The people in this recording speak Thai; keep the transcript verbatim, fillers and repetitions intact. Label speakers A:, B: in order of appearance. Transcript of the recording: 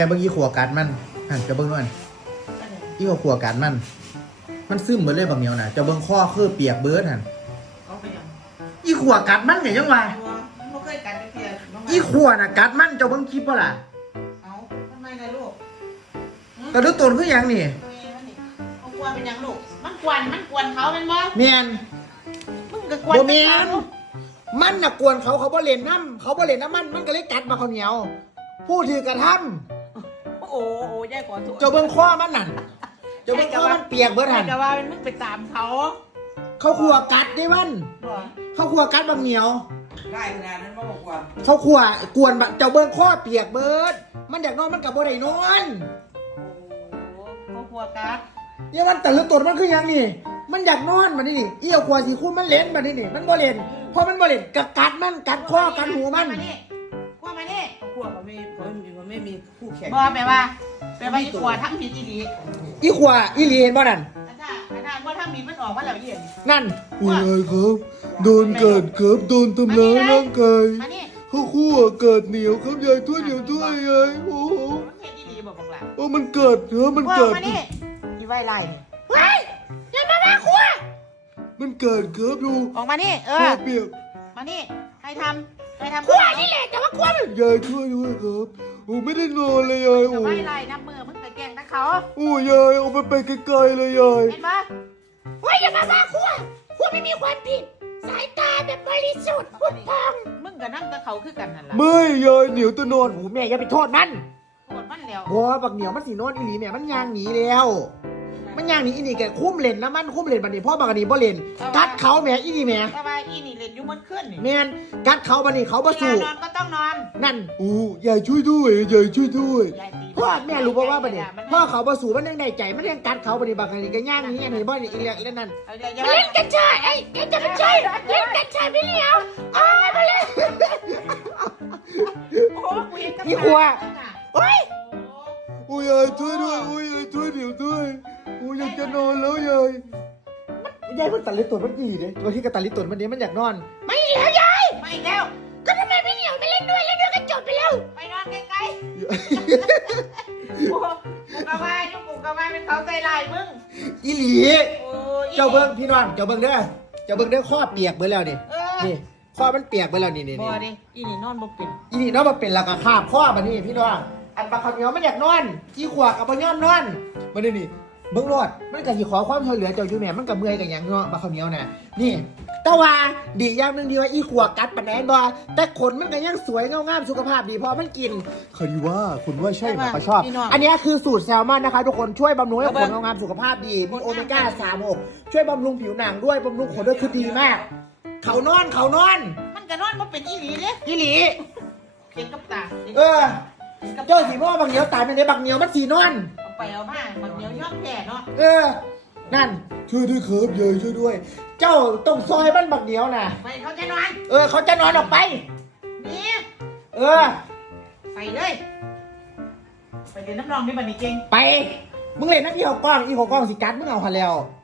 A: แต่เบิ่งอีขวกัดมันหันจะเบิ่งด้วยอีขวกัดมันมันซึมเบิดเลยบางเหนียวน่ะจะเบิ่งข้อคือเปียกเบิดหันอีขวกัดมันไงยังวะอีขวน่ะกัดมันจะเบิ่งคลิปป่ะล่ะ
B: เอาทำไมล่ะลูก
A: กระดูกตนคือยังนี่
B: เอากวนเป็นยังลูกมันกวนมันกวนเขาเป็นบ่
A: เมียน
B: มึงก็กวน
A: บ่เมียนมันน่ะกวนเขาเขาบ่เล่นน้ำเขาบ่เล่นน้ำมันมันก็เลยกัดมาเขาเหนียวผู้ถือกระท
B: ำโอ้โหยายขอโทษ
A: จะเบิ่งข้อมันนั่นจะเบิ่งข้อมันเปียกเบิดหัน
B: แต่ว่ามันมึงไปตามเขา
A: เขาขวกัดดิมันเขาขวกัดบางเหนียว
B: ได้ขนาดนั้นบ่บอกว่า
A: เขาขวกวนเจ้าเบิ่งข้อเปียกเบิดมันอยากนอนมันกับบ่ได้นอน
B: โอ้เขาขวกัด
A: เนี่ยมันแต่ละตัวมันคือยังนี่มันอยากนอนมันนี่เอี้ยวขวาสีคู่มันเล่นมันนี่นี่มันบ่เล่นพอมันบ่เล่นกัดกัดมันกัดข้อกัดหูมัน
B: ขวมานี่
C: ขวมันไม่มันไม่มีคู่แข่ง
B: บ่แปลว่าแปลว่าอีขวทั้งผิดอีหลี
A: อีขวาอีหลีเห็นบ่นั่น
B: ถ้าถ้าว่าทั้งผิดมันออกมาแล้วเย็น
A: นั่น
D: ว่าไงครับโดนเกิดครับโดนทำร้ายร่างกายเขาคู่เกิดเหนียวครับยายถ้วยเหนียวถ้วยยายโอ้โห
B: มันเห็นอีหลีบอกบอกล่ะ
D: โอ้มันเกิดเนื้อมันเกิด
B: มานี่อีไวไล่ไว้อย่ามามาขว
D: มันเกิดครับดู
B: ออกมานี่เออ
D: เปียก
B: มานี่ใครทำใครทำขวนี่แหละแต่ว่าขวมัน
D: ยายช่วยด้วยครับโอ้ไม่ได้นอนเลยยายโอ้
B: ไวไล่น้ำมือมึงไปแกงตะเขา
D: โอ้ยายเอาไปไปไกลๆเลยยาย
B: เห็นปะเฮ้ยอย่ามามาขวขวไม่มีความผิดสายตาแบบบริสุทธิ์พุทธังมึงกับนั่งตะเขาคือกันนั่นแหละ
D: ไม่ยายเหนียวตะนอน
A: โอ้แม่อย่าไปโทษมัน
B: โทษมันแล้ว
A: บ่บักเหนียวมันสีนอนอีหลีแม่มันย่างหนีแล้วมันย่างหนีอีนี่แกคุ้มเล่นนะมันคุ้มเล่นบัดนี้พ่อบักนี้บ่เล่นกัดเขาแม่อีนี่แม่
B: แต่ว่าอีนี่เล่นอยู่มันขึ้นนี่
A: แม่นกัดเขาบัดนี้เขาบ่สู้
B: นอนก็ต้องนอน
A: นั่น
D: โอ้ยายช่วยด้วยยายช่วยด้วย
A: พ่อแม่รู้บ่ว่าบัดนี้พ่อเขาบ่สู้มันยังได้ใจมันยังกัดเขาบัดนี้บักนี้ก็ย่างหนีอันนี้บ่นี่อีเล่นนั่นเล่นกันเฉยไอ้เล่นกันเฉยเล่นกันเฉยพี่เหนียวอ้าวมาเลย
B: โอ้กูเห็นกับ
A: พี่ครัวโอ้ย
D: โอ้ยยายช่วยด้วยโอ้ยยายช่วยเหนียวด้วยโอ้ยอยากจะนอนแล้วยาย
A: ยายมันตัดลิ้นตัวมันดีเลยตัวที่กระตัดลิ้นตัวมันนี้มันอยากนอน
B: ไม่แล้วยายไม่แล้วก็ทำไมพี่เหนียวไม่เล่นด้วยเล่นด้วยกันจบไปแล้วไปนอนไกลๆกูกะว่ายุ่งกูกะว่าเป็นเขาใจลายมึง
A: อีหลีเจ้าเบิ้งพี่นอนเจ้าเบิ้งเด้อเจ้าเบิ้งเด้อข้อเปียกเบิ้งแล้วนี่นี่ข้อมันเปียกเบิ้งแล้วนี่นี่
B: บ่ดิอีนี่นอนบ่เป็น
A: อีนี่นอนบ่เป็นแล้วก็คาบข้อมานี่พี่น้องอันปลาขาวเหนียวมันอยากนอนขี้ขวากกับปลาย่อมนอนมาดูนี่เบิ้งรอดมันก็สิขอความช่วยเหลือเจ้าอยู่แม่มันก็เมื่อยกันอย่างเนาะปลาขาวเหนียวน่ะนี่แต่ว่าดีอย่างนึงดีว่าอีขวากัดปานแอนบ่แต่ขนมันก็ยังสวยงามสุขภาพดีพอมันกิน
D: คดีว่าคุณว่าใช่ไหม
A: เขาชอบอันนี้คือสูตรแซลมอนนะคะทุกคนช่วยบำรุงให้ขนงามสุขภาพดีมีโอเมก้าสามหกช่วยบำรุงผิวหนังด้วยบำรุงขนด้วยคือดีมากเขานอนเขานอน
B: มันก็นอนบ่เป็นอีหลีเด้
A: อีหลี
B: เขียนกับตา
A: เออเจ้าสีพ่อบางเหนียวตายเป็นไงบางเหนียวมันสีนอน
B: เอาไปเอามาบางเหนียวยอดแก่เนาะ
A: เออนั่น
D: ช่วยด้วยครับยายช่วยด้วย
A: เจ้าต้องซอยมันบางเหนียวน่ะ
B: ไปเขาจะนอน
A: เออเขาจะนอนออกไป
B: นี่
A: เออ
B: ไปเลยไปเล่นน้ำรองที่บันนี่เก่ง
A: ไปมึงเล่นน้ำอีหกกล้องอีหกกล้องสิกัดมึงเอาหันแล้ว